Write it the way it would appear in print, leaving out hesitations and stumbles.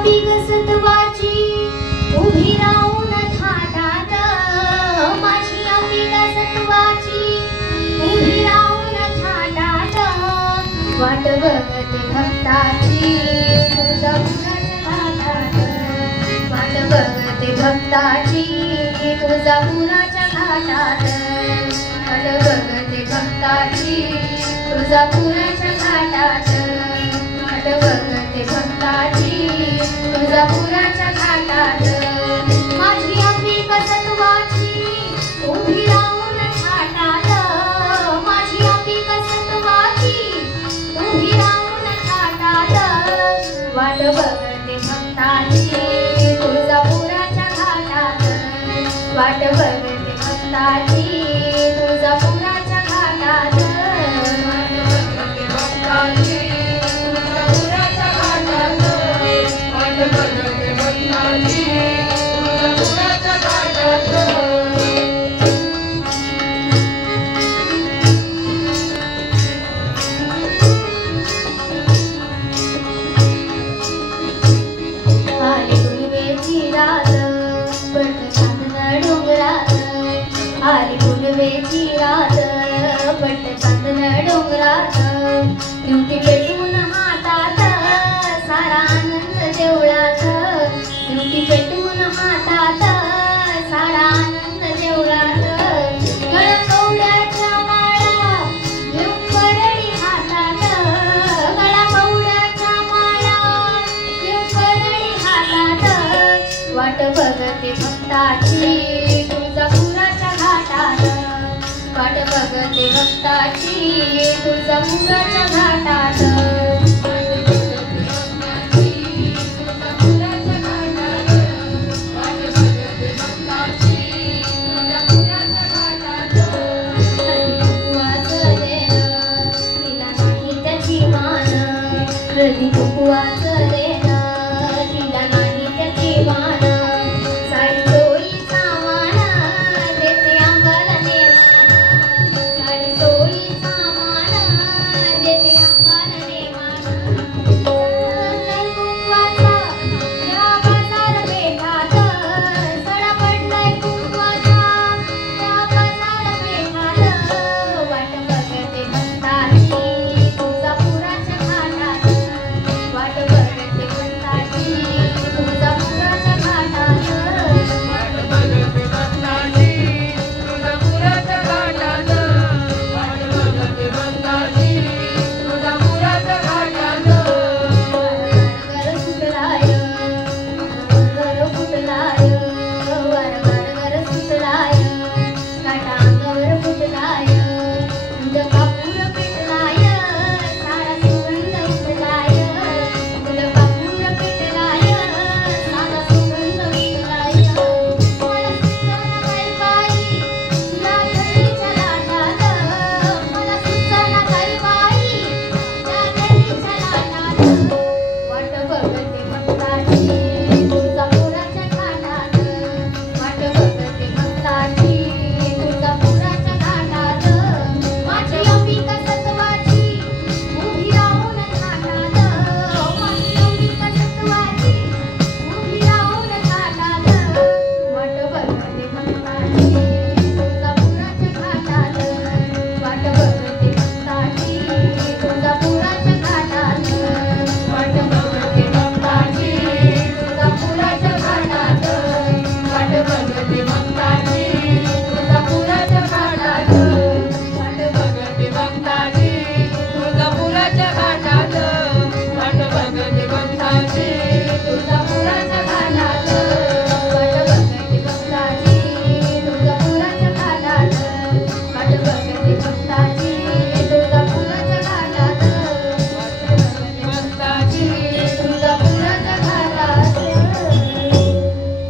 अंबिक सत्वाची उभी राहून थाटात, माझी अंबिका सत्वाची उभी राहून थाटात, वाट बघते भक्ताची तुझा पुराच्या घाटात, वाट बघते भक्ताची तुझा पुराच्या घाटात, वाट बघते भक्ताची तुझा पुराच्या घाटात, वाट बघते भक्ताची तुझा पुराच्या घाटात, माझी अंबिका सत्वाची उभी राहून थाटात, माझी अंबिका सत्वाची उभी राहून थाटात, वाट बघते भक्ताची तुझा पुराच्या घाटात, वाट बघते भक्ताची तुझा पुराच्या घाटात, वाट बघते भक्ताची तुझा पुराच्या घाटात, वाट बघते भक्ताची तुझा पुराच्या घाटात. आली गुलवेची रात पट चांदण डोंगरात, आली गुलवेची रात पट चांदण डोंगरात, दिवटी पेटवून हातात सारा आनंद देवळात, दिवटी पेटवून हातात सारा आनंद देवळात, गळकवड्याच्या माळा घेऊन परळी हातात, गळकवड्याच्या माळा घेऊन परळी हातात, वाट बघते भक्ताची तुझा पुराच्या घाटात, वाट बघते भक्ताची तुझा पुराच्या घाटात.